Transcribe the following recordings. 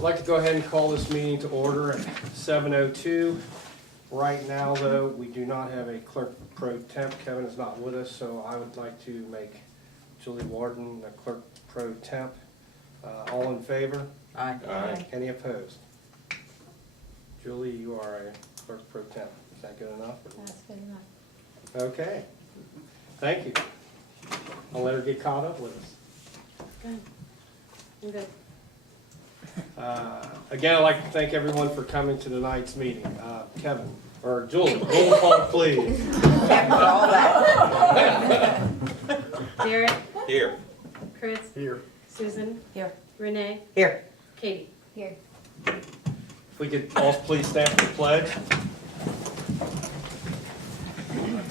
I'd like to go ahead and call this meeting to order at 7:02. Right now, though, we do not have a clerk pro temp. Kevin is not with us, so I would like to make Julie Warden the clerk pro temp. All in favor? Aye. Aye. Any opposed? Julie, you are a clerk pro temp. Is that good enough? That's good enough. Okay. Thank you. I'll let her get caught up with us. Good. I'm good. Again, I'd like to thank everyone for coming to tonight's meeting. Kevin, or Julie, roll call please. Can't for all that. Derek, Here. Chris, Here. Susan, Here. Renee, Here. Katie. Here. If we could all please stand for the pledge.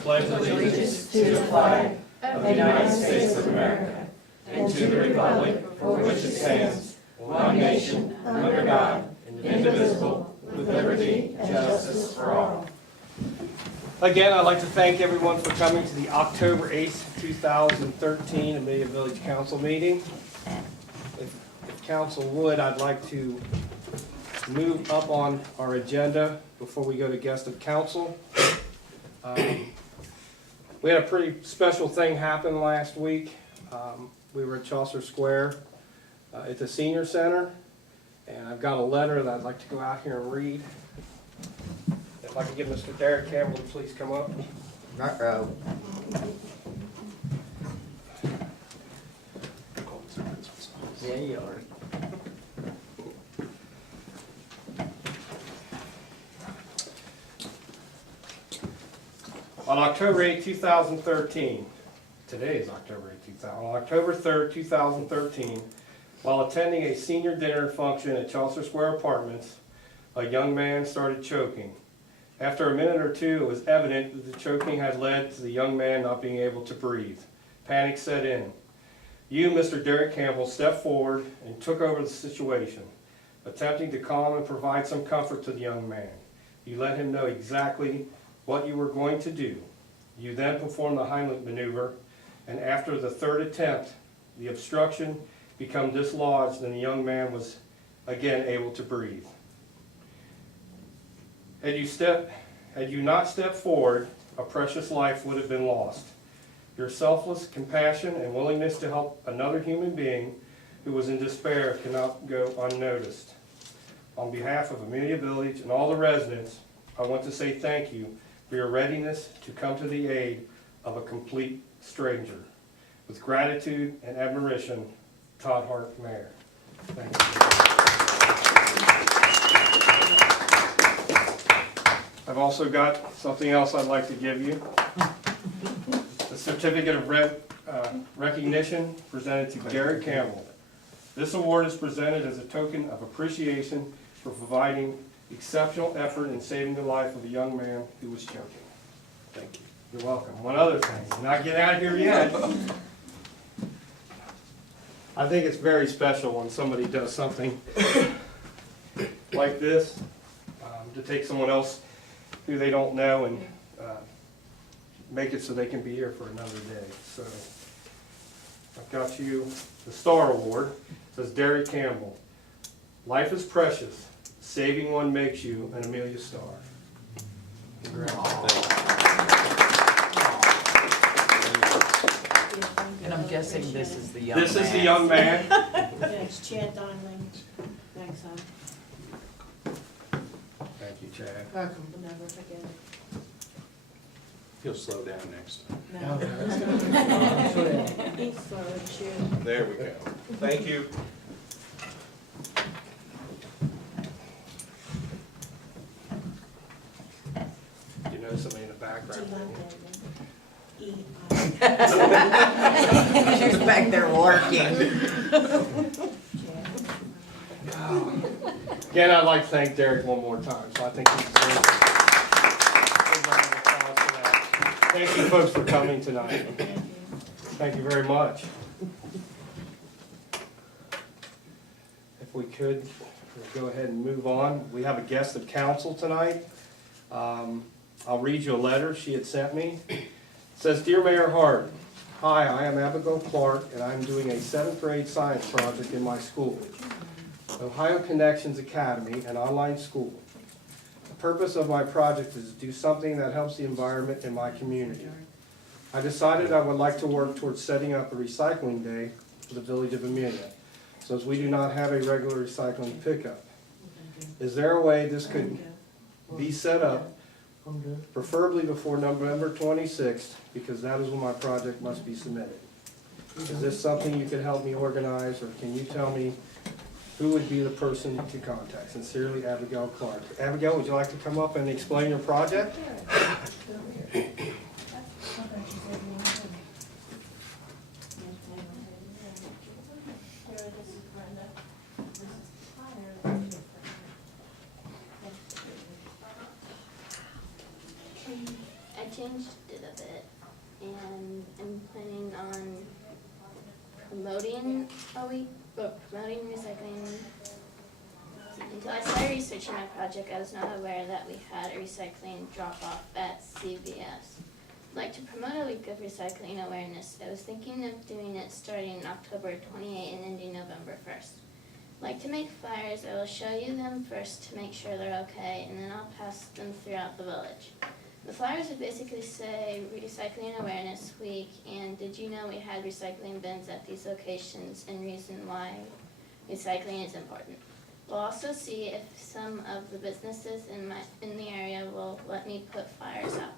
Pledge allegiance to the flag of the United States of America, and to the republic for which it stands, one nation, under God, indivisible, with liberty and justice for all. Again, I'd like to thank everyone for coming to the October 8th, 2013 Amelia Village Council meeting. If council would, I'd like to move up on our agenda before we go to guest of council. We had a pretty special thing happen last week. We were at Chaucer Square at the Senior Center, and I've got a letter that I'd like to go out here and read. If I could get Mr. Derek Campbell to please come up. Ruh-roh. Yeah, you are. On October 8, 2013, today is October 8, 2000, on October 3rd, 2013, while attending a senior dinner function at Chaucer Square Apartments, a young man started choking. After a minute or two, it was evident that the choking had led to the young man not being able to breathe. Panic set in. You, Mr. Derek Campbell, stepped forward and took over the situation, attempting to calm and provide some comfort to the young man. You let him know exactly what you were going to do. You then performed the Heimlich maneuver, and after the third attempt, the obstruction became dislodged and the young man was again able to breathe. Had you not stepped forward, a precious life would have been lost. Your selfless compassion and willingness to help another human being who was in despair cannot go unnoticed. On behalf of Amelia Village and all the residents, I want to say thank you for your readiness to come to the aid of a complete stranger. With gratitude and admiration, Todd Hart, Mayor. Thank you. I've also got something else I'd like to give you. A certificate of recognition presented to Derek Campbell. This award is presented as a token of appreciation for providing exceptional effort in saving the life of a young man who was choking. Thank you. You're welcome. One other thing, I'm not getting out of here yet. I think it's very special when somebody does something like this, to take someone else who they don't know and make it so they can be here for another day. So I've got you the Star Award. It says Derek Campbell. Life is precious. Saving one makes you an Amelia Star. Congratulations. And I'm guessing this is the young man. This is the young man. Yeah, it's Chad Donlin. Thanks, son. Thank you, Chad. We'll never forget it. He'll slow down next time. No. He's slow and chew. There we go. Thank you. Do you know somebody in the Do background? you love that? She's back there working. Again, I'd like to thank Derek one more time. So I think he's great. Thank you, folks, for coming tonight. Thank you very much. If we could, we'll go ahead and move on. We have a guest of council tonight. I'll read you a letter she had sent me. It says, Dear Mayor Hart, hi, I am Abigail Clark, and I'm doing a 7th grade science project in my school. Ohio Connections Academy, an online school. The purpose of my project is to do something that helps the environment in my community. I decided I would like to work towards setting up a recycling day for the village of Amelia, since we do not have a regular recycling pickup. Is there a way this could be set up, preferably before November 26th, because that is when my project must be submitted? Is this something you could help me organize, or can you tell me who would be the person to contact? Sincerely, Abigail Clark. Abigail, would you like to come up and explain your project? I changed it a bit, and I'm planning on promoting promoting recycling. Until I started researching my project, I was not aware that we had a recycling drop-off at CVS. I'd like to promote a week of recycling awareness. I was thinking of doing it starting October 28th and ending November 1st. I'd like to make flyers. I will show you them first to make sure they're okay, and then I'll pass them throughout the village. The flyers would basically say Recycling Awareness Week and did you know we had recycling bins at these locations and reason why recycling is important. We'll also see if some of the businesses in the area will let me put flyers up.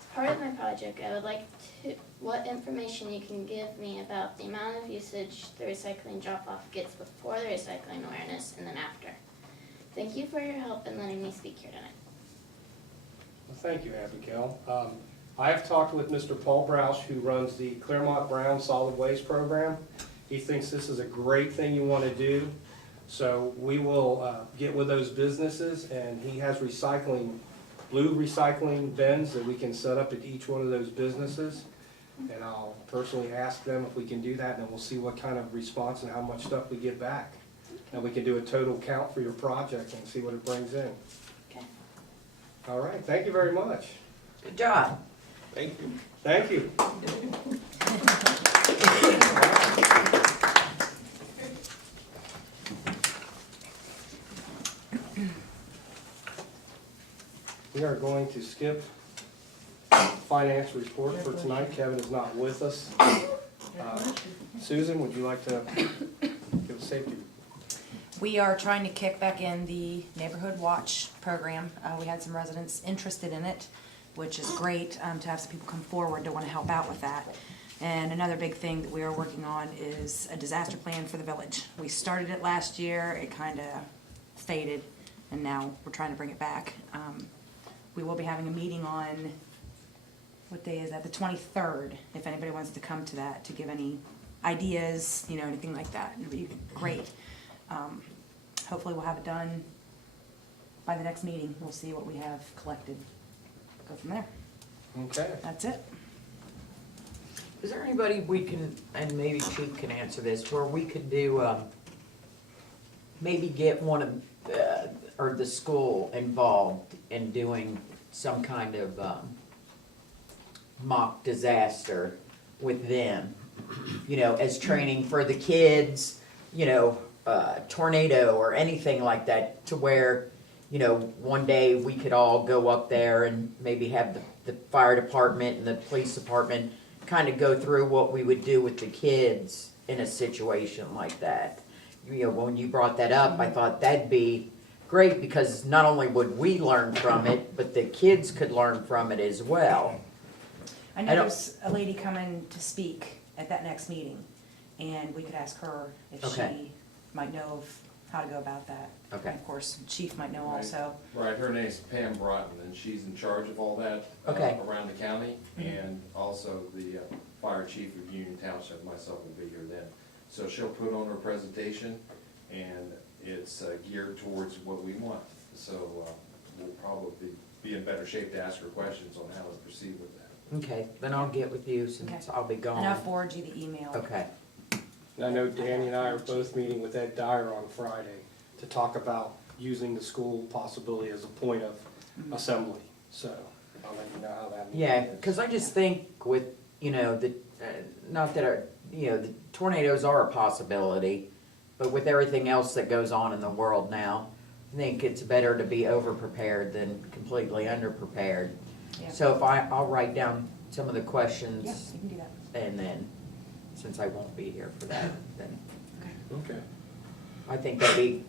As part of my project, I would like what information you can give me about the amount of usage the recycling drop-off gets before the recycling awareness and then after. Thank you for your help in letting me speak here tonight. Well, thank you, Abigail. I have talked with Mr. Paul Broush, who runs the Claremont Brown Solid Waste Program. He thinks this is a great thing you want to do. So we will get with those businesses, and he has blue recycling bins that we can set up at each one of those businesses. And I'll personally ask them if we can do that, and then we'll see what kind of response and how much stuff we get back. And we can do a total count for your project and see what it brings in. Okay. All right, thank you very much. Good job. Thank you. Thank you. We are going to skip finance report for tonight. Kevin is not with us. Susan, would you like to give a safety report? We are trying to kick back in the Neighborhood Watch program. We had some residents interested in it, which is great to have some people come forward to want to help out with that. And another big thing that we are working on is a disaster plan for the village. We started it last year, it kind of faded, and now we're trying to bring it back. We will be having a meeting on, what day is that, the 23rd, if anybody wants to come to that to give any ideas, you know, anything like that, it'd be great. Hopefully we'll have it done by the next meeting. We'll see what we have collected. Go from there. Okay. That's it. Is there anybody we can, and maybe Chief can answer this, where we could do, maybe get one of, or the school involved in doing some kind of mock disaster with them, you know, as training for the kids, you know, tornado or anything like that, to where, you know, one day we could all go up there and maybe have the fire department and the police department kind of go through what we would do with the kids in a situation like that. You know, when you brought that up, I thought that'd be great, because not only would we learn from it, but the kids could learn from it as well. I know there's a lady coming to speak at that next meeting, and we could ask her if Okay. she might know of how to go about that. Okay. Of course, Chief might know Right. also. Right, her name's Pam Broughton, and she's in charge of all that Okay. around the county, and also the fire chief of Union Township, myself will be here then. So she'll put on her presentation, and it's geared towards what we want. So we'll probably be in better shape to ask her questions on how to proceed with that. Okay, then I'll get with you since Okay. I'll be gone. And I'll forward you the email. Okay, And I know Danny and I are both meeting with Ed Dyer on Friday to talk about using the school possibility as a point of assembly. So I'll let you know how that. yeah, meeting is. because I just think with, you know, the, not that our, you know, the tornadoes are a possibility, But with everything else that goes on in the world now, I think it's better to be over-prepared than completely under-prepared. Yeah. So if I'll write down some of the Yeah, questions, you can do that. and then, since I won't be here for that, then Okay. I think that'd be,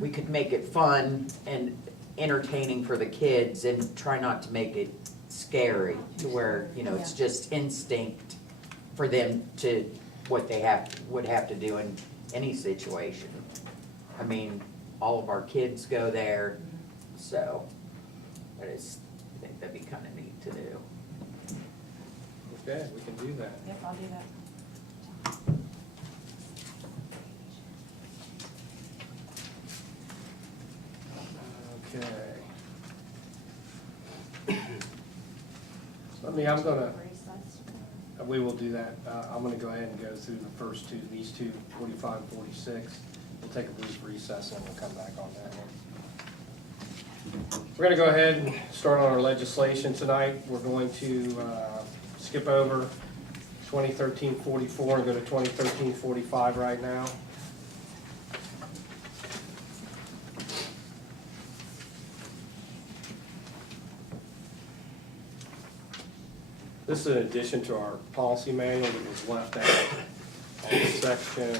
we could make it fun and entertaining for the kids and try not to make it scary to where, it's just instinct for them to, what they would have to do in any situation. I mean, all of our kids go there, so I think that'd be kinda neat to do. Okay, we can do that. Yep, I'll do that. Okay. We will do that. I'm gonna go ahead and go through the first two, these two, 45 and 46. We'll take a brief recess and we'll come back on that one. We're gonna go ahead and start on our legislation tonight. We're going to skip over 2013-44 and go to 2013-45 right now. This is in addition to our policy manual that was left out on section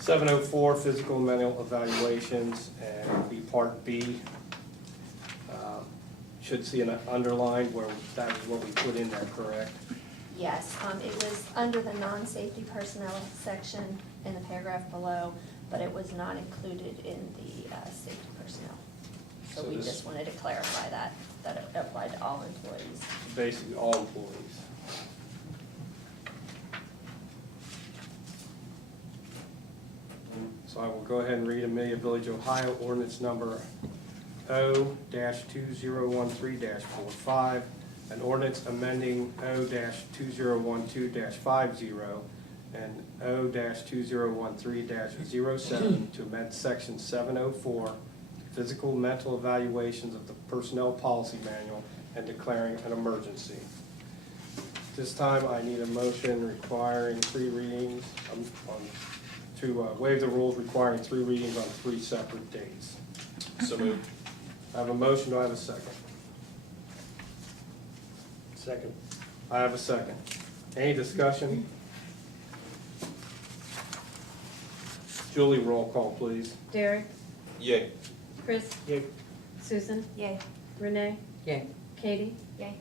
704, physical and mental evaluations, and it'll be part B. Should see an underline where that is what we put in there, correct? Yes, it was under the non-safety personnel section in the paragraph below, but it was not included in the safety personnel. So So we this- just wanted to clarify that it applied to all employees. Basically, all employees. So I will go ahead and read Amelia Village, Ohio, ordinance number O-2013-45, an ordinance amending O-2012-50 and O-2013-07 to amend section 704, physical and mental evaluations of the personnel policy manual and declaring an emergency. This time I need a motion requiring 3 readings, to waive the rules requiring 3 readings on 3 separate dates. So moved. I have a motion, do I have a second? Second. I have a second. Any discussion? Julie, roll call, please. Derek, Yay. Chris, Yay. Susan, Yay. Renee, Yay. Katie. Yay.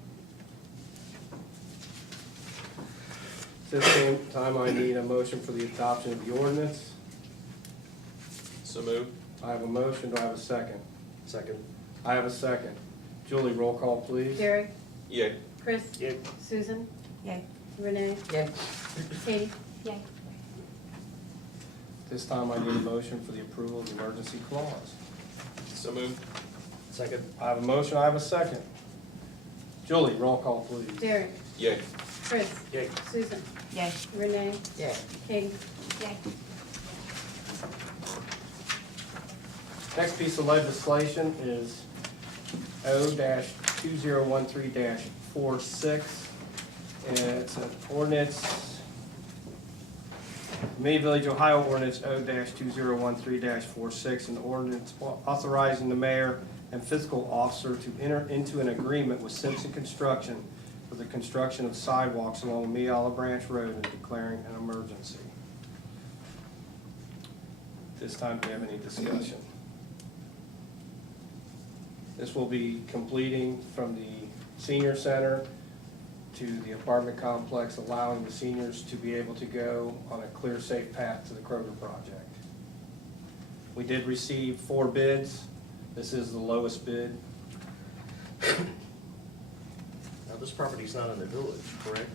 At this same time, I need a motion for the adoption of the ordinance. So moved. I have a motion, do I have a second? Second. I have a second. Julie, roll call, please. Derek, Yay. Chris, Yay. Susan, Yay. Renee, Yay. Katie. Yay. This time I need a motion for the approval of the emergency clause. So moved. Second. I have a motion, I have a second. Julie, roll call, please. Derek, Yay. Chris, Yay. Susan, Yay. Renee, Yay. Katie. Yay. Next piece of legislation is O-2013-46. And it's an ordinance, May Village, Ohio ordinance O-2013-46, an ordinance authorizing the mayor and fiscal officer to enter into an agreement with Simpson Construction for the construction of sidewalks along Amelia Branch Road and declaring an emergency. This time, do you have any discussion? This will be completing from the senior center to the apartment complex, allowing the seniors to be able to go on a clear, safe path to the Kroger project. We did receive 4 bids. This is the lowest bid. Now, this property's not in the village, correct?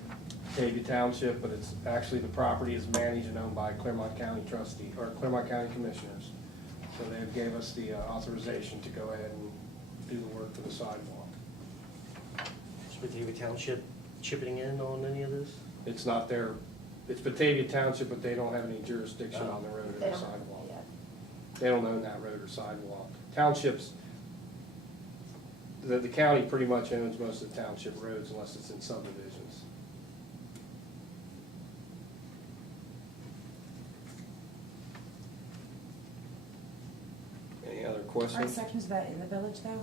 Batavia Township, but it's actually, the property is managed and owned by Claremont County trustee, or Claremont County Commissioners. So they gave us the authorization to go ahead and do the work for the sidewalk. Is Batavia Township chipping in on any of this? It's not their, it's Batavia Township, but they don't have any jurisdiction on the road or They the don't- sidewalk. yeah. They don't own that road or sidewalk. Townships, the county pretty much owns most of the township roads unless it's in subdivisions. question? Aren't sections of that in the village though?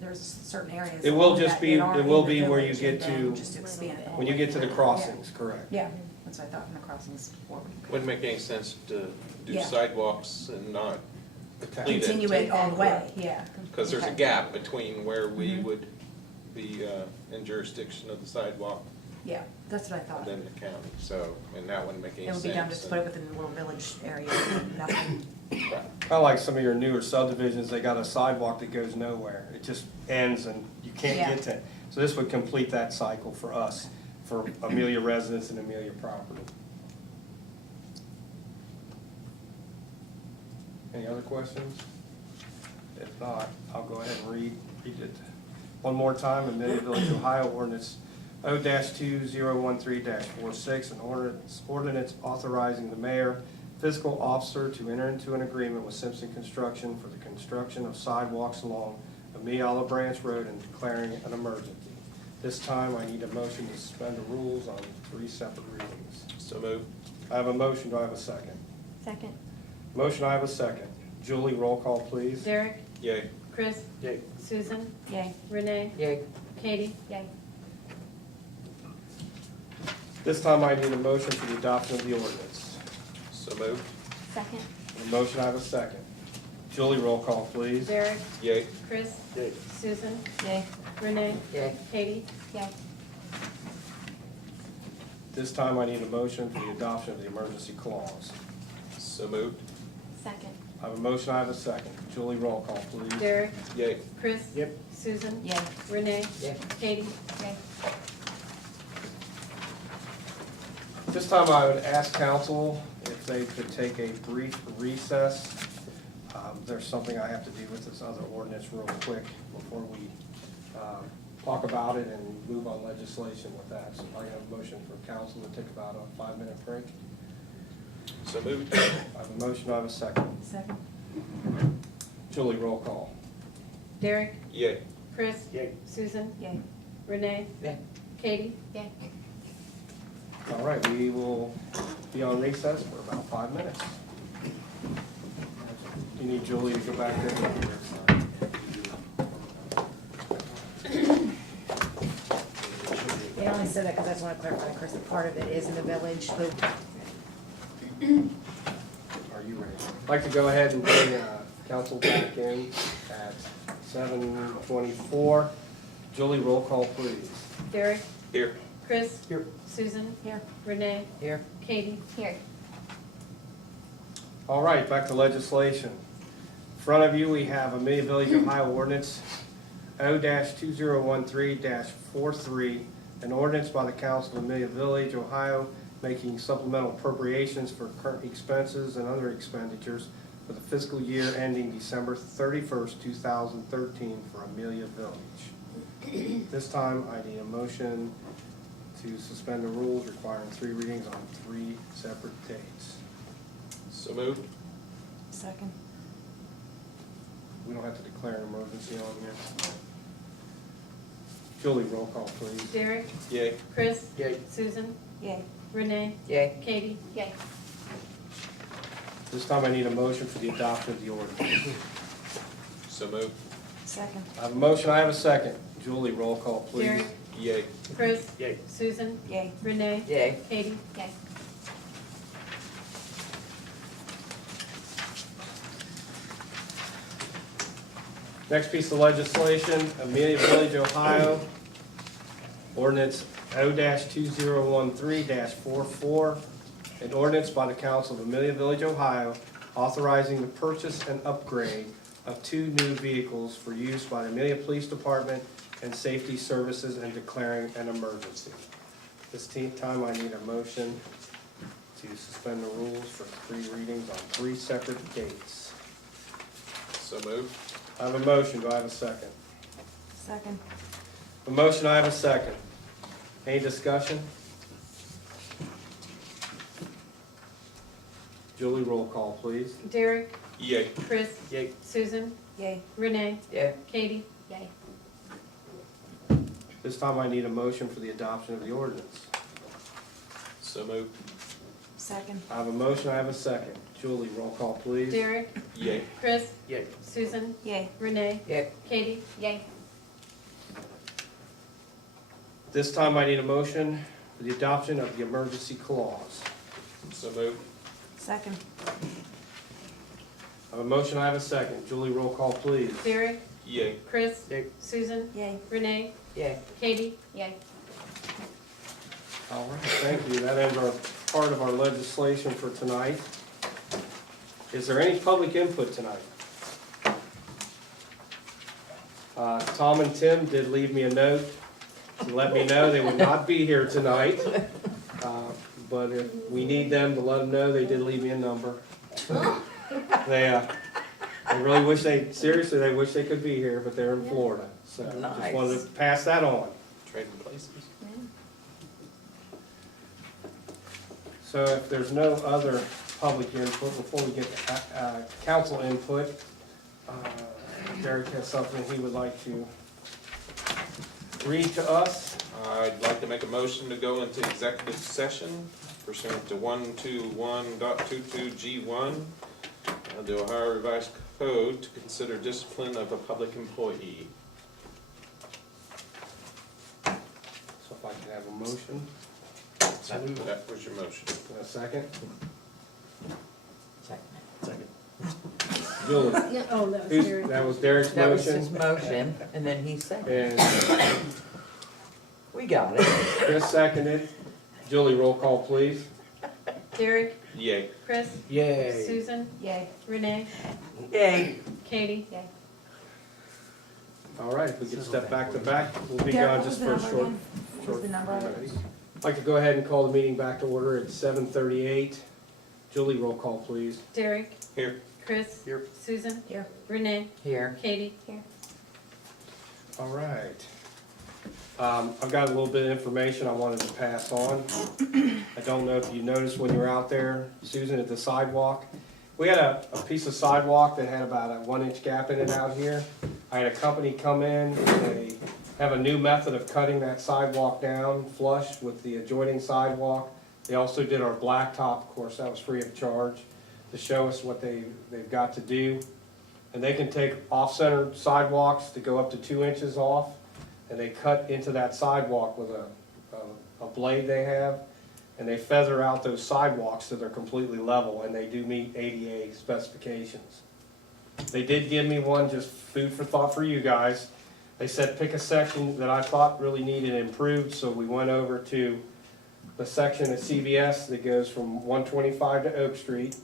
There's certain areas. It will along just that be- are it will in the be where you village, get and then to- just expand it all When you the get way to the through. crossings, correct? Yeah, that's what I thought, in the crossings forward. Wouldn't make any sense to do Yeah. sidewalks and not complete it. Continue it all the way, yeah. Because there's a Okay. gap between where we Mhm. would be in jurisdiction of the sidewalk Yeah, that's what I and thought. then the county, so, and that wouldn't make any It sense. would be dumb just to put it within the little village area, nothing. Kinda like some of your newer subdivisions, they got a sidewalk that goes nowhere. It just ends and you can't Yeah. get to it. So this would complete that cycle for us, for Amelia residents and Amelia property. Any other questions? If not, I'll go ahead and read it one more time. Amelia Village, Ohio ordinance O-2013-46, an ordinance authorizing the mayor, fiscal officer to enter into an agreement with Simpson Construction for the construction of sidewalks along Amelia Olive Branch Road and declaring an emergency. This time, I need a motion to suspend the rules on 3 separate readings. So moved. I have a motion, do I have a second? Second. Motion, I have a second. Julie, roll call, please. Derek, Yay. Chris, Yay. Susan, Yay. Renee, Yay. Katie. Yay. This time, I need a motion for the adoption of the ordinance. So moved. Second. A motion, I have a second. Julie, roll call, please. Derek, Yay. Chris, Yay. Susan, Yay. Renee, Yay. Katie. Yay. This time, I need a motion for the adoption of the emergency clause. So moved. Second. I have a motion, I have a second. Julie, roll call, please. Derek, Yay. Chris. Yep. Susan, Yay. Renee, Yay. Katie. Yay. This time, I would ask council if they could take a brief recess. There's something I have to do with this other ordinance real quick before we talk about it and move on legislation with that. So I have a motion for council to take about a 5-minute break. So moved. I have a motion, I have a second. Second. Julie, roll call. Derek, Yay. Chris. Yay. Susan, Yay. Renee, Yay. Katie. Yay. All right, we will be on recess for about 5 minutes. You need Julie to go back there. They only said that because I just want to clarify, Chris, that part of it is in the village, but Are you ready? I'd like to go ahead and bring council back in at 7:24. Julie, roll call, please. Derek, Here. Chris. Here. Susan, here. Renee, Here. Katie. Here. All right, back to legislation. In front of you, we have Amelia Village, Ohio ordinance O-2013-43, an ordinance by the council of Amelia Village, Ohio, making supplemental appropriations for current expenses and other expenditures for the fiscal year ending December 31st, 2013 for Amelia Village. This time, I need a motion to suspend the rules requiring 3 readings on 3 separate dates. So moved. Second. We don't have to declare an emergency on here. Julie, roll call, please. Derek, Yay. Chris. Yay. Susan, Yay. Renee, Yay. Katie. Yay. This time I need a motion for the adoption of the ordinance. So moved. Second. I have a motion, I have a second. Julie, roll call, please. Derek, Yay. Chris. Yay. Susan, Yay. Renee, Yay. Katie. Yay. Next piece of legislation, Amelia Village, Ohio, ordinance O-2013-44, an ordinance by the council of Amelia Village, Ohio, authorizing the purchase and upgrade of 2 new vehicles for use by the Amelia Police Department and Safety Services and declaring an emergency. This time I need a motion to suspend the rules for 3 readings on 3 separate dates. So moved. I have a motion, do I have a second? Second. A motion, I have a second. Any discussion? Julie, roll call, please. Derek, Yay. Chris. Yay. Susan, Yay. Renee, Yay. Katie. Yay. This time I need a motion for the adoption of the ordinance. So moved. Second. I have a motion, I have a second. Julie, roll call, please. Derek, Yay. Chris, Yay. Susan, Yay. Renee, Yeah. Katie. Yay. This time I need a motion for the adoption of the emergency clause. So moved. Second. I have a motion, I have a second. Julie, roll call, please. Derek, Yay. Chris, Yay. Susan, Yay. Renee, Yeah. Katie. Yay. All right, thank you. That ends our part of our legislation for tonight. Is there any public input tonight? Tom and Tim did leave me a note to let me know they would not be here tonight. But if we need them to let them know, they did leave me a number. They really wish seriously, they wish they could be here, but they're in Florida. So just wanted to pass that on. Trading places. So if there's no other public input, before we get to council input, Derek has something he would like to read to us. I'd like to make a motion to go into executive session pursuant to 121.22G1 of the Ohio Revised Code to consider discipline of a public employee. So if I can have a motion, That was your motion. and a second. Second. Julie, Oh, that was Derek. that was Derek's That was his motion, motion, and then he said, and we got it. Chris seconded. Julie, roll call, please. Derek, Yay. Chris, Yay. Susan, Yay. Renee, Yay. Katie. Yay. All right, if we could step back to back, we'll be Derek, gone what just was for a the number short. again? What was the number of it? I'd like to go ahead and call the meeting back to order at 7:38. Julie, roll call, please. Derek, Here. Chris, Here. Susan, Here. Renee, Here. Katie. All right. I've got a little bit of information I wanted to pass on. I don't know if you noticed when you were out there, Susan, at the sidewalk. We had a piece of sidewalk that had about a 1-inch gap in it out here. I had a company come in, they have a new method of cutting that sidewalk down flush with the adjoining sidewalk. They also did our blacktop, of course, that was free of charge, to show us what they've got to do. And they can take off-center sidewalks to go up to 2 inches off, and they cut into that sidewalk with a blade they have, and they feather out those sidewalks so they're completely level, and they do meet ADA specifications. They did give me one, just food for thought for you guys. They said pick a section that I thought really needed improved, so we went over to the section at CBS that goes from 125 to Oak Street,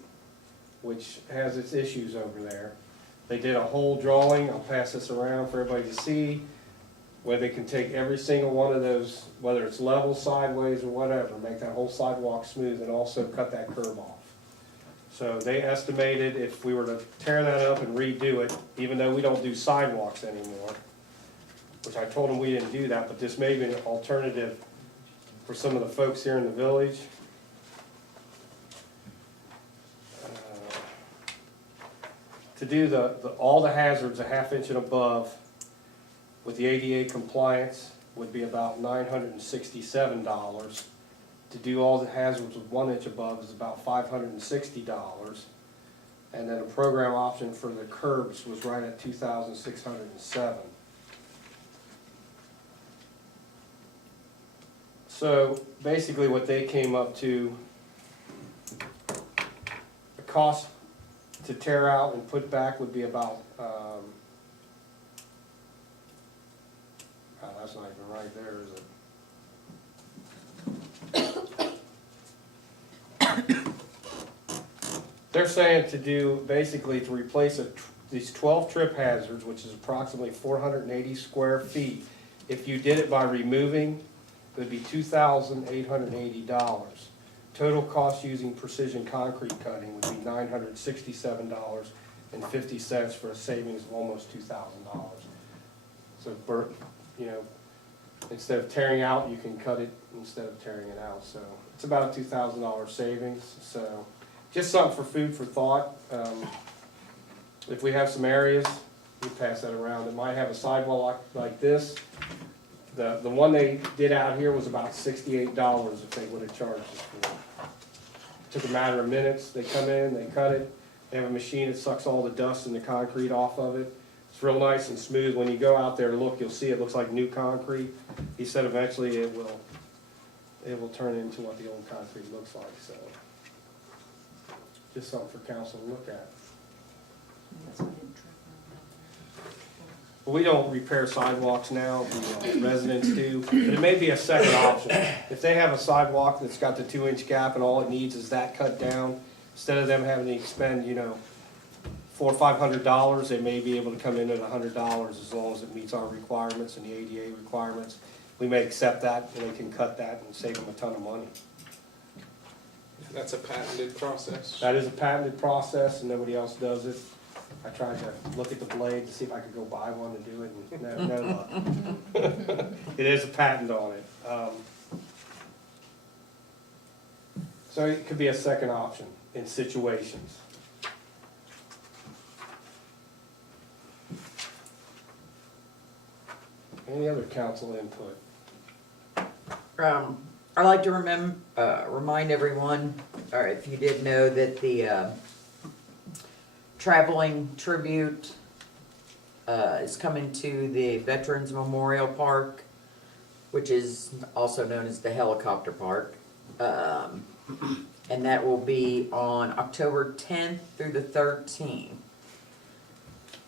which has its issues over there. They did a whole drawing, I'll pass this around for everybody to see, where they can take every single one of those, whether it's level, sideways, or whatever, make that whole sidewalk smooth and also cut that curb off. So they estimated if we were to tear that up and redo it, even though we don't do sidewalks anymore, which I told them we didn't do that, but this may be an alternative for some of the folks here in the village. To do all the hazards a ½ inch and above with the ADA compliance would be about $967. To do all the hazards with 1 inch above is about $560. And then a program option for the curbs was right at $2,607. So basically what they came up to, the cost to tear out and put back would be about, that's not even right there, is it? They're saying to do, basically to replace these 12 trip hazards, which is approximately 480 square feet. If you did it by removing, it would be $2,880. Total cost using precision concrete cutting would be $967.50 for a savings of almost $2,000. So, instead of tearing out, you can cut it instead of tearing it out. So it's about a $2,000 savings. So just something for food for thought. If we have some areas, we pass that around. It might have a sidewalk like this. The one they did out here was about $68 if they would have charged us for it. took a matter of minutes. They come in, they cut it. They have a machine that sucks all the dust and the concrete off of it. It's real nice and smooth. When you go out there to look, you'll see it looks like new concrete. He said eventually it will turn into what the old concrete looks like, so. Just something for council to look at. But we don't repair sidewalks now, the residents do, but it may be a second option. If they have a sidewalk that's got the 2-inch gap and all it needs is that cut down, instead of them having to expend, $400 or $500, they may be able to come in at $100 as long as it meets our requirements and the ADA requirements. We may accept that and they can cut that and save them a ton of money. That's a patented process. That is a patented process and nobody else does it. I tried to look at the blade to see if I could go buy one and do it, and no luck. It is a patent on it. So it could be a second option in situations. Any other council input? I'd like to remind everyone, or if you didn't know, that the traveling tribute is coming to the Veterans Memorial Park, which is also known as the Helicopter Park. And that will be on October 10th through the 13th.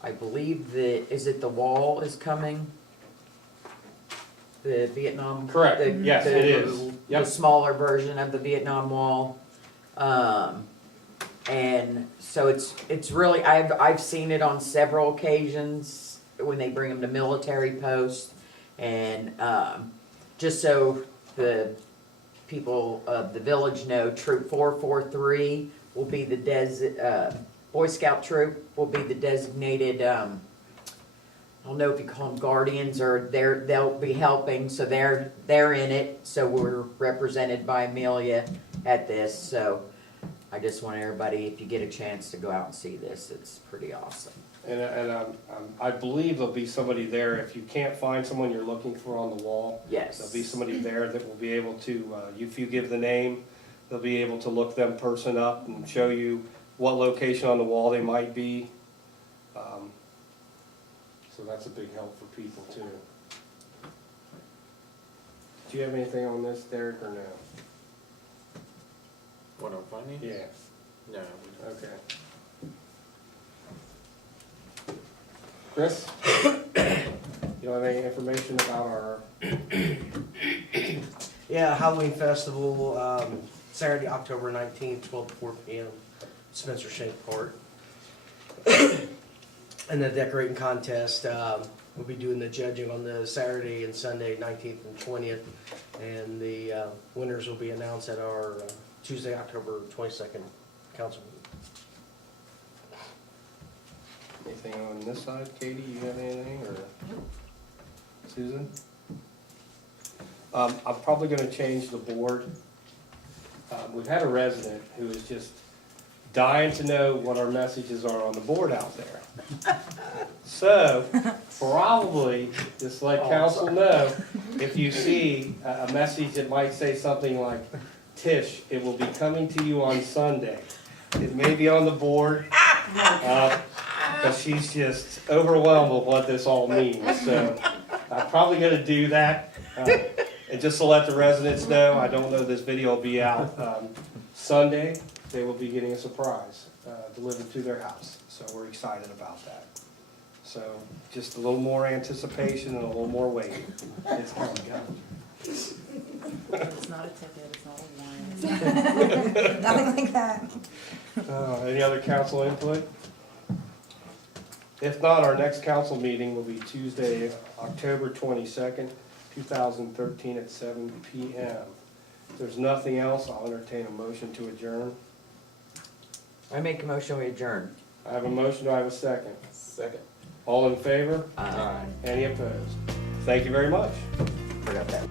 I believe is it the Wall is coming? The Vietnam? Correct. Yes, it is. Yep. The smaller version of the Vietnam Wall. And so it's really, I've seen it on several occasions when they bring them to military posts. And just so the people of the village know, Troop 443 will be the Boy Scout troop will be the designated, I don't know if you call them guardians, or they'll be helping, so they're in it. So we're represented by Amelia at this. So I just want everybody, if you get a chance to go out and see this, it's pretty awesome. And I believe there'll be somebody there. If you can't find someone you're looking for on the wall, Yes. there'll be somebody there that will be able to, if you give the name, they'll be able to look them person up and show you what location on the wall they might be. So that's a big help for people too. Do you have anything on this, Derek, or no? What, I'm finding? Yeah, No, we don't. okay. Chris? You don't have any information about our, Yeah, Halloween Festival, Saturday, October 19th, 12 to 4 p.m., Spencer Shank Park. And the decorating contest, we'll be doing the judging on the Saturday and Sunday, 19th and 20th. And the winners will be announced at our Tuesday, October 22nd council meeting. anything on this side? Katie, you have anything, or Susan? I'm probably gonna change the board. We've had a resident who is just dying to know what our messages are on the board out there. So, probably, just let council know, if you see a message that might say something like, Tish, it will be coming to you on Sunday. It may be on the board, but she's just overwhelmed with what this all means. So, I'm probably gonna do that. And just to let the residents know, I don't know this video will be out Sunday. They will be getting a surprise delivered to their house. So we're excited about that. So just a little more anticipation and a little more waiting. It's coming. It's not a ticket, it's not a warrant. Nothing like that. Any other council input? If not, our next council meeting will be Tuesday, October 22nd, 2013 at 7 p.m. If there's nothing else, I'll entertain a motion to adjourn. I make a motion, we adjourn. I have a motion, do I have a second? Second. All in favor? Aye. Any opposed? Thank you very much. Forgot that.